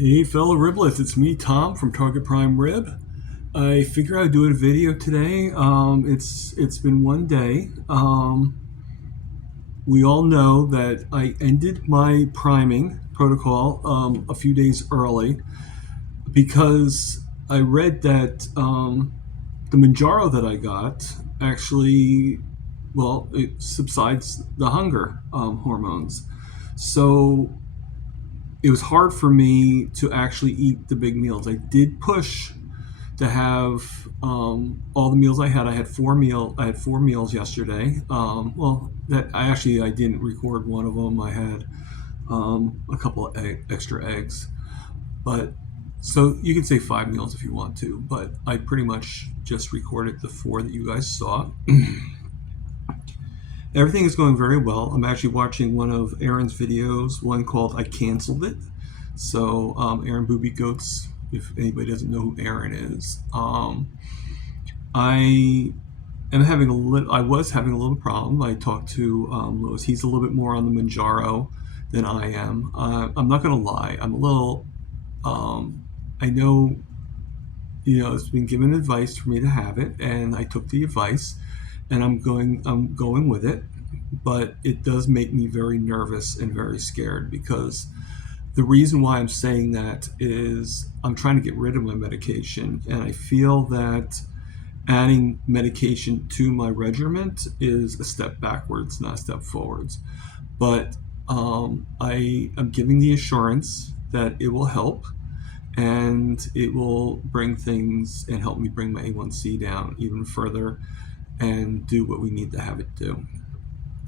Hey fellow riblets, it's me Tom from Target Prime Rib. I figure I'd do a video today. It's been one day. We all know that I ended my priming protocol a few days early because I read that the Manjaro that I got actually, well, it subsides the hunger hormones. So it was hard for me to actually eat the big meals. I did push to have all the meals I had. I had four meals yesterday. Well, that I didn't record one of them. I had a couple of extra eggs, but so you can say five meals if you want to. But I pretty much just recorded the four that you guys saw. Everything is going very well. I'm actually watching one of Aaron's videos, one called "I Canceled It." So Aaron Booby Goats, if anybody doesn't know who Aaron is, I am having a little. I was having a little problem. I talked to Louis. He's a little bit more on the Manjaro than I am. I'm not going to lie. I'm a little. I know. It's been given advice for me to have it, and I took the advice, and I'm going. I'm going with it, but it does make me very nervous and very scared because the reason why I'm saying that is I'm trying to get rid of my medication, and I feel that adding medication to my regimen is a step backwards, not a step forwards. But I am giving the assurance that it will help and it will bring things and help me bring my A1C down even further and do what we need to have it do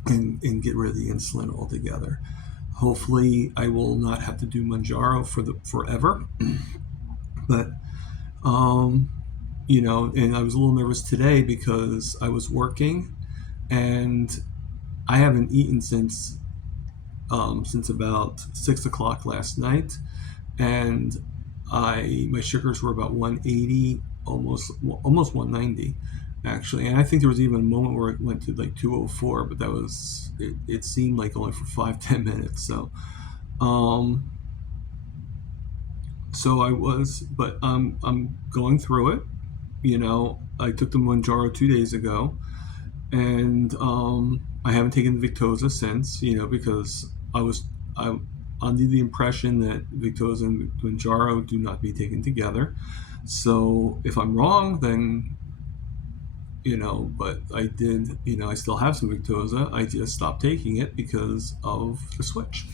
and get rid of the insulin altogether. Hopefully, I will not have to do Manjaro forever. But and I was a little nervous today because I was working, and I haven't eaten since about 6 o'clock last night, and my sugars were about 180, almost 190 actually, and I think there was even a moment where it went to like 204, but that was it seemed like only for 5-10 minutes. So I was, but I'm going through it. I took the Manjaro 2 days ago, and I haven't taken the Victoza since. Because I'm under the impression that Victoza and Manjaro do not be taken together. So if I'm wrong, then but I did. I still have some Victoza. I just stopped taking it because of the switch.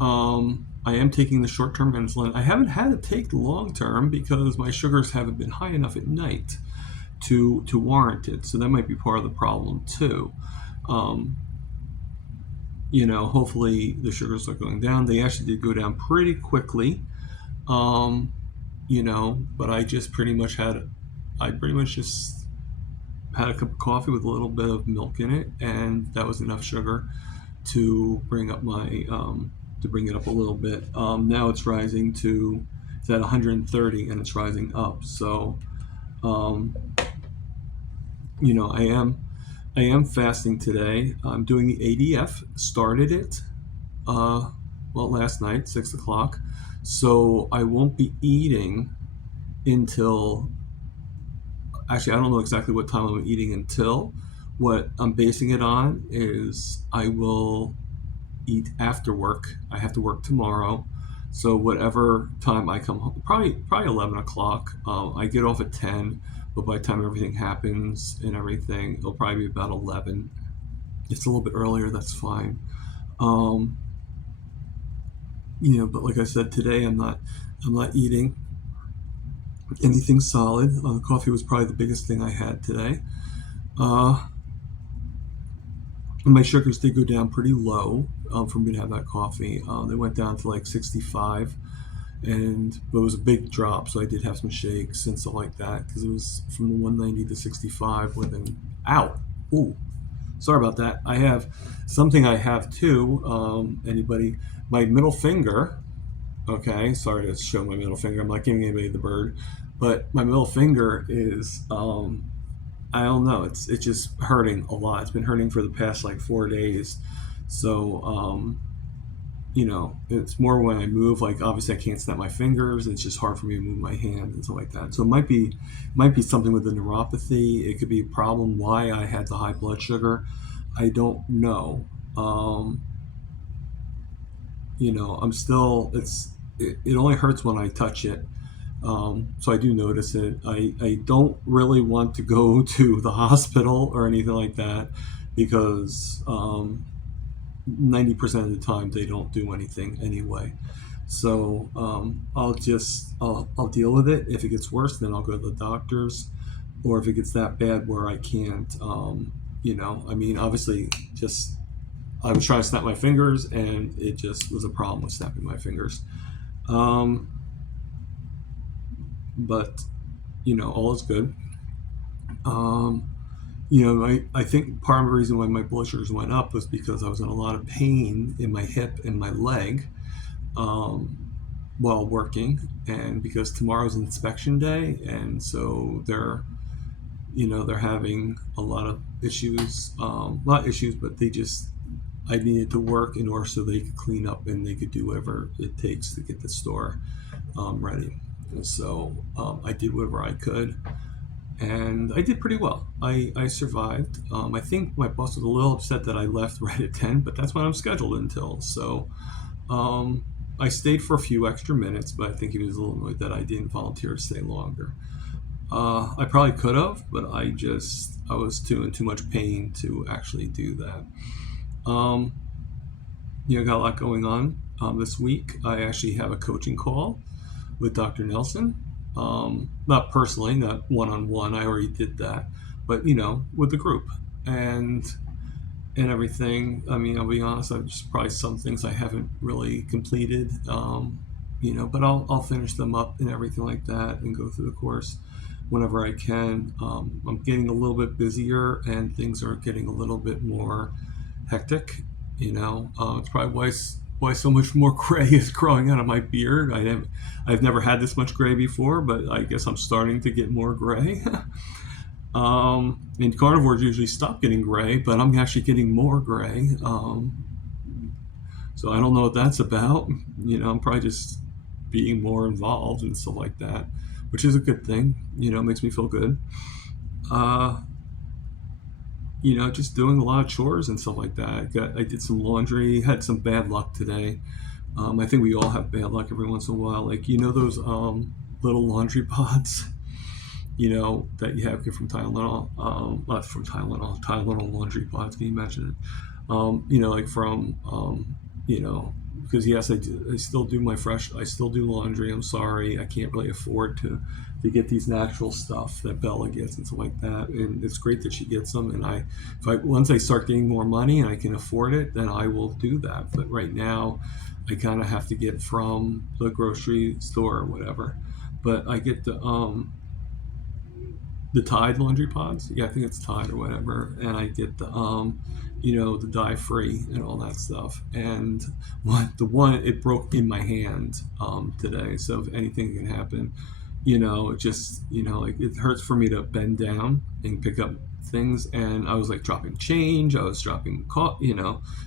I am taking the short-term insulin. I haven't had to take the long-term because my sugars haven't been high enough at night to warrant it. So that might be part of the problem too. Hopefully the sugars are going down. They actually did go down pretty quickly. But I pretty much just had a cup of coffee with a little bit of milk in it, and that was enough sugar to bring up to bring it up a little bit. Now it's rising it's at 130 and it's rising up. So, I am fasting today. I'm doing the ADF. Started it, last night, 6 o'clock. So I won't be eating until. Actually, I don't know exactly what time I'm eating until. What I'm basing it on is I will eat after work. I have to work tomorrow, so whatever time I come home, probably 11 o'clock. I get off at 10, but by the time everything happens and everything, it'll probably be about 11. If it's a little bit earlier, that's fine. But like I said, today I'm not eating anything solid. Coffee was probably the biggest thing I had today. My sugars did go down pretty low for me to have that coffee. They went down to like 65, but it was a big drop. So I did have some shakes and stuff like that because it was from the 190 to 65 within. Ow! Ooh, sorry about that. I have something I have too. Anybody? My middle finger. Okay, sorry to show my middle finger. I'm not giving anybody the bird, but my middle finger is I don't know. It's just hurting a lot. It's been hurting for the past like 4 days. So it's more when I move. Like obviously, I can't snap my fingers. It's just hard for me to move my hand and stuff like that. So it might be something with the neuropathy. It could be a problem why I had the high blood sugar. I don't know. Um, I'm still. It only hurts when I touch it. So I do notice it. I don't really want to go to the hospital or anything like that because 90% of the time they don't do anything anyway. So I'll deal with it. If it gets worse, then I'll go to the doctors, or if it gets that bad where I can't, I mean, obviously, just I was trying to snap my fingers, and it just was a problem with snapping my fingers. Um, but all is good. Um, I think part of the reason why my blood sugars went up was because I was in a lot of pain in my hip and my leg, um, while working, and because tomorrow's inspection day, and so they're having a lot of issues, not issues, but I needed to work in order so they could clean up and they could do whatever it takes to get the store ready. And so I did whatever I could, and I did pretty well. I survived. I think my boss was a little upset that I left right at 10, but that's when I'm scheduled until. So um, I stayed for a few extra minutes, but I think he was a little annoyed that I didn't volunteer to stay longer. I probably could have, but I was in too much pain to actually do that. Um, got a lot going on this week. I actually have a coaching call with Dr. Nelson. Not personally, not one on one. I already did that, but with the group and everything. I mean, I'll be honest. I've just probably some things I haven't really completed. But I'll finish them up and everything like that, and go through the course whenever I can. I'm getting a little bit busier, and things are getting a little bit more hectic. It's probably why so much more gray is growing out of my beard. I've never had this much gray before, but I guess I'm starting to get more gray. And carnivores usually stop getting gray, but I'm actually getting more gray. So I don't know what that's about. I'm probably just being more involved and stuff like that, which is a good thing. It makes me feel good. Uh, just doing a lot of chores and stuff like that. I did some laundry, had some bad luck today. I think we all have bad luck every once in a while. Like, those little laundry pods, that you have from Tylenol, not from Tylenol laundry pods. Can you imagine it? Like from, because yes, I still do I still do laundry. I'm sorry, I can't really afford to get these natural stuff that Bella gets and stuff like that. And it's great that she gets them. And once I start getting more money and I can afford it, then I will do that. But right now, I kind of have to get from the grocery store or whatever. But I get the Tide laundry pods. Yeah, I think it's Tide or whatever. And I get the dye free and all that stuff. And it broke in my hand today. So if anything can happen, it just, like it hurts for me to bend down and pick up things. And I was like dropping change. I was dropping,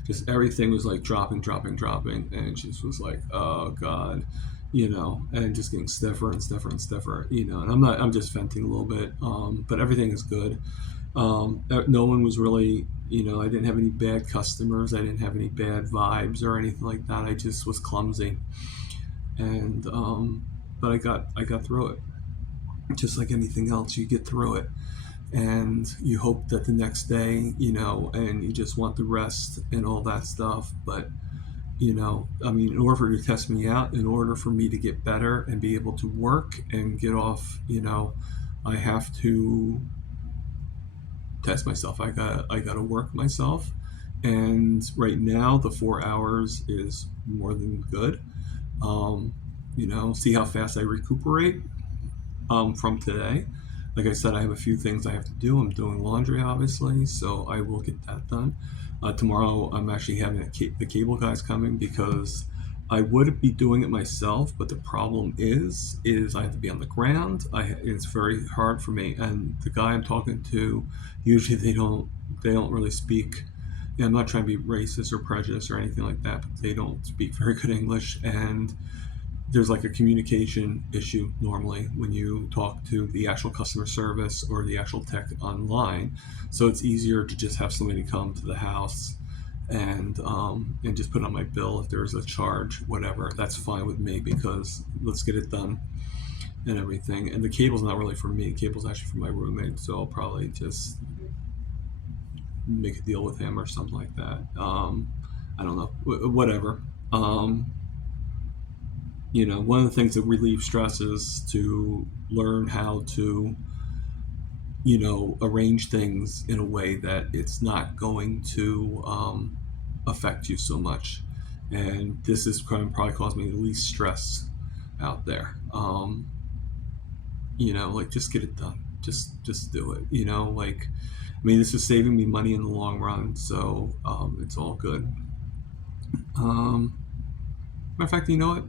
just everything was like dropping. And it just was like, oh God, and just getting stiffer and stiffer and stiffer, and I'm just venting a little bit, but everything is good. No one was really, I didn't have any bad customers. I didn't have any bad vibes or anything like that. I just was clumsy. And, but I got through it. Just like anything else, you get through it. And you hope that the next day, and you just want the rest and all that stuff. But I mean, in order for you to test me out, in order for me to get better and be able to work and get off, I have to test myself. I gotta work myself. And right now, the 4 hours is more than good. Um, see how fast I recuperate from today. Like I said, I have a few things I have to do. I'm doing laundry, obviously, so I will get that done. Tomorrow, I'm actually having the cable guys coming because I would be doing it myself, but the problem is I have to be on the ground. It's very hard for me, and the guy I'm talking to, usually they don't really speak Yeah, I'm not trying to be racist or prejudiced or anything like that, but they don't speak very good English, and there's like a communication issue normally when you talk to the actual customer service or the actual tech online. So it's easier to just have somebody come to the house and just put on my bill if there's a charge, whatever. That's fine with me because let's get it done and everything. And the cable's not really for me. The cable's actually for my roommate, so I'll probably just make a deal with him or something like that. I don't know, whatever. Um, one of the things that relieves stress is to learn how to, arrange things in a way that it's not going to affect you so much. And this is probably caused me the least stress out there. Like just get it done. Just do it. Like this is saving me money in the long run, so it's all good. Matter of fact, you know what?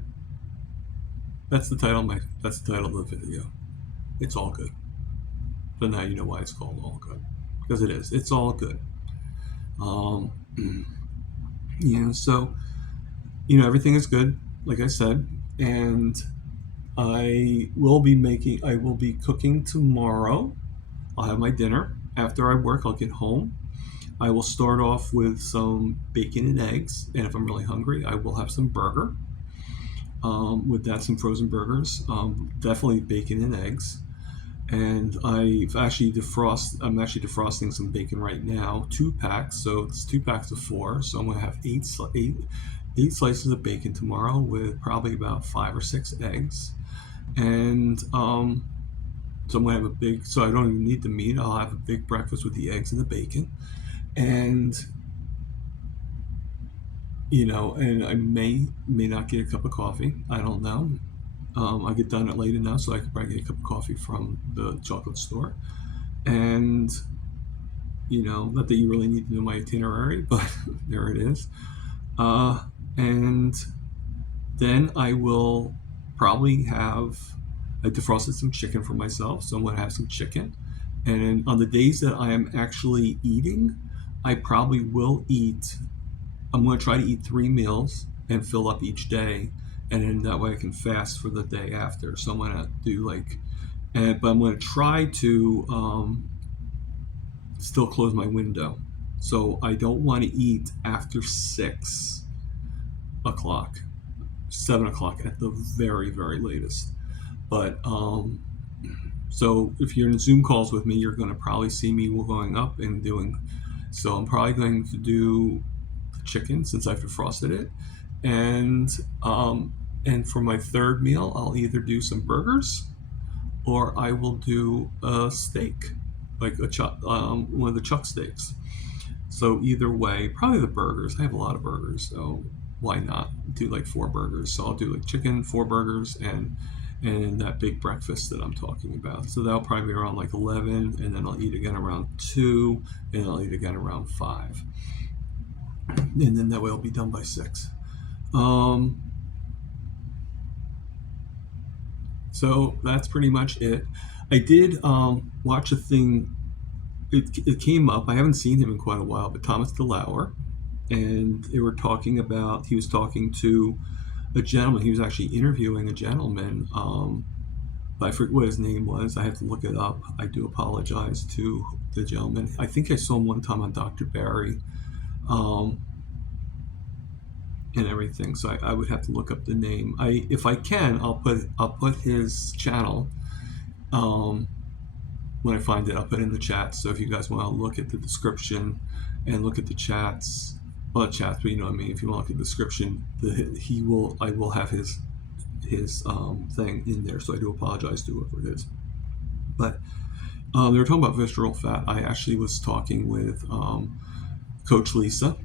That's the title of the video. It's all good. But now you know why it's called all good, because it is. It's all good. Um, so everything is good, like I said, and I will be cooking tomorrow. I'll have my dinner after I work. I'll get home. I will start off with some bacon and eggs, and if I'm really hungry, I will have some burger. With that, some frozen burgers. Definitely bacon and eggs. And I'm actually defrosting some bacon right now, 2 packs. So it's 2 packs of 4. So I'm gonna have eight slices of bacon tomorrow with probably about 5 or 6 eggs. And so I'm gonna have so I don't even need the meat. I'll have a big breakfast with the eggs and the bacon, and and I may not get a cup of coffee. I don't know. I get done at late enough so I could probably get a cup of coffee from the chocolate store. And not that you really need to know my itinerary, but there it is. And then I will probably I defrosted some chicken for myself, so I'm going to have some chicken. And on the days that I am actually eating, I probably will I'm going to try to eat 3 meals and fill up each day, and then that way I can fast for the day after. So I'm going to do but I'm going to try to still close my window. So I don't want to eat after 6 o'clock, 7 o'clock at the very, very latest. But so if you're in Zoom calls with me, you're going to probably see me going up and doing. So I'm probably going to do chicken since I've defrosted it, and for my third meal, I'll either do some burgers or I will do a steak, like one of the chuck steaks. So either way, probably the burgers. I have a lot of burgers, so why not do like 4 burgers? So I'll do like chicken, 4 burgers, and that big breakfast that I'm talking about. So that'll probably be around like 11, and then I'll eat again around 2, and I'll eat again around 5. And then that way I'll be done by 6. So that's pretty much it. I did watch a thing. It came up. I haven't seen him in quite a while, but Thomas DeLauer, and they were talking about. He was talking to a gentleman. He was actually interviewing a gentleman. But I forget what his name was. I have to look it up. I do apologize to the gentleman. I think I saw him one time on Dr. Barry. And everything, so I would have to look up the name. If I can, I'll put his channel. When I find it, I'll put it in the chat. So if you guys want to look at the description and look at the chats, well, chats, but you know what I mean. If you want to look at the description, I will have his thing in there. So I do apologize to whoever it is. But they were talking about visceral fat. I actually was talking with Coach Lisa.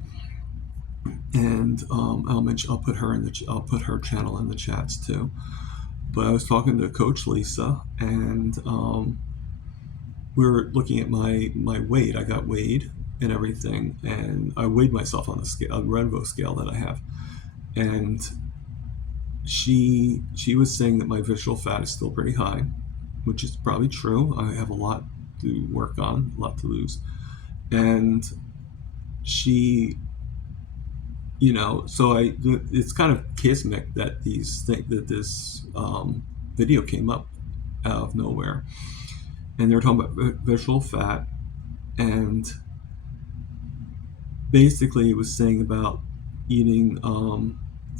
And I'll put her channel in the chats too. But I was talking to Coach Lisa, and we were looking at my weight. I got weighed and everything, and I weighed myself on a Renvo scale that I have, and she was saying that my visceral fat is still pretty high, which is probably true. I have a lot to work on, a lot to lose, and she, so it's kind of kismet that this video came up out of nowhere, and they were talking about visceral fat, and basically it was saying about eating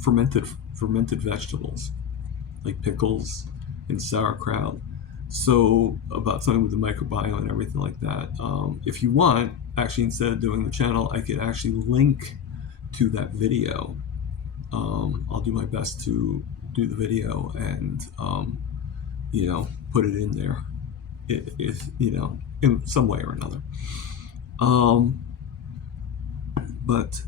fermented vegetables like pickles and sauerkraut. So about something with the microbiome and everything like that. If you want, actually, instead of doing the channel, I could actually link to that video. I'll do my best to do the video and put it in there, if in some way or another. But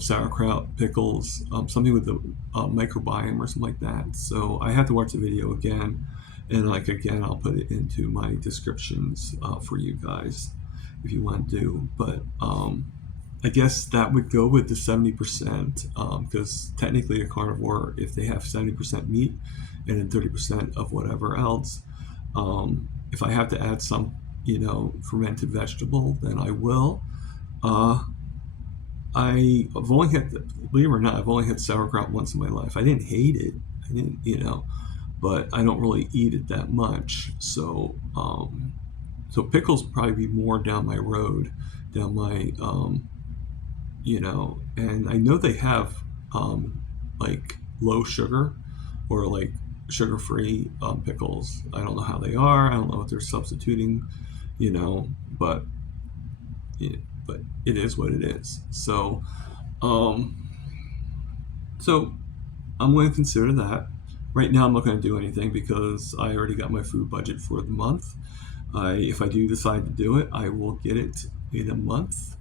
sauerkraut, pickles, something with the microbiome or something like that. So I have to watch the video again, and again, I'll put it into my descriptions for you guys if you want to. But I guess that would go with the 70%, because technically a carnivore, if they have 70% meat and then 30% of whatever else, if I have to add some, fermented vegetable, then I will. I've only had, believe it or not, I've only had sauerkraut once in my life. I didn't hate it. I didn't, but I don't really eat it that much. So, so pickles probably be more down my road, down my, and I know they have, like low sugar or like sugar-free pickles. I don't know how they are. I don't know what they're substituting, but but it is what it is. So, so I'm going to consider that. Right now, I'm not going to do anything because I already got my food budget for the month. If I do decide to do it, I will get it in a month.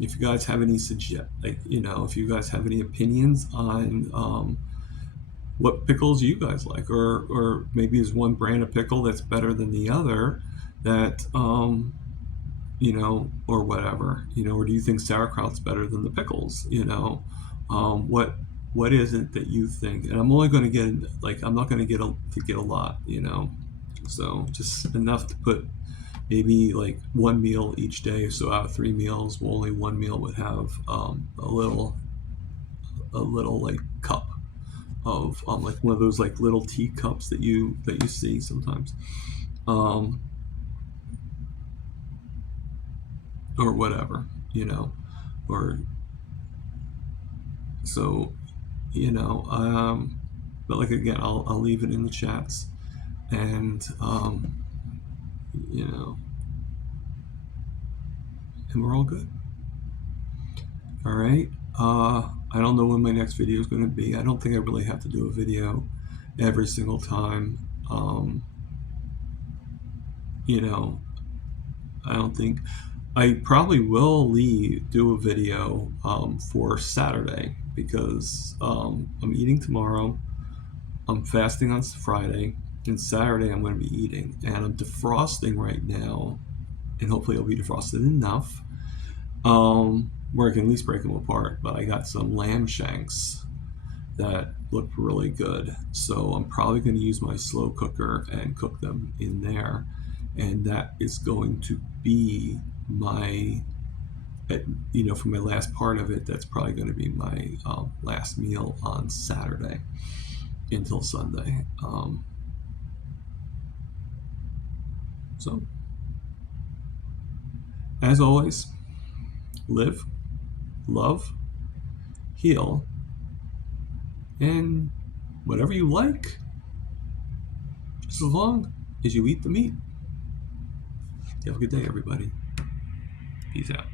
If you guys have any if you guys have any opinions on what pickles you guys like, or maybe there's one brand of pickle that's better than the other, that or whatever, or do you think sauerkraut's better than the pickles? What is it that you think? And I'm only going to get, I'm not going to get a lot, so just enough to put maybe like one meal each day. So out of 3 meals, well, only one meal would have a little like cup of like one of those like little tea cups that you see sometimes, or whatever, or so, but again, I'll leave it in the chats, and and we're all good. All right. I don't know when my next video is going to be. I don't think I really have to do a video every single time. I don't think. I probably will do a video for Saturday, because I'm eating tomorrow. I'm fasting on Friday, and Saturday I'm going to be eating, and I'm defrosting right now, and hopefully it'll be defrosted enough where I can at least break them apart. But I got some lamb shanks that look really good, so I'm probably going to use my slow cooker and cook them in there, and that is going to be my, for my last part of it, that's probably going to be my last meal on Saturday until Sunday. So, as always, live, love, heal, and whatever you like, just as long as you eat the meat. Have a good day, everybody. Peace out.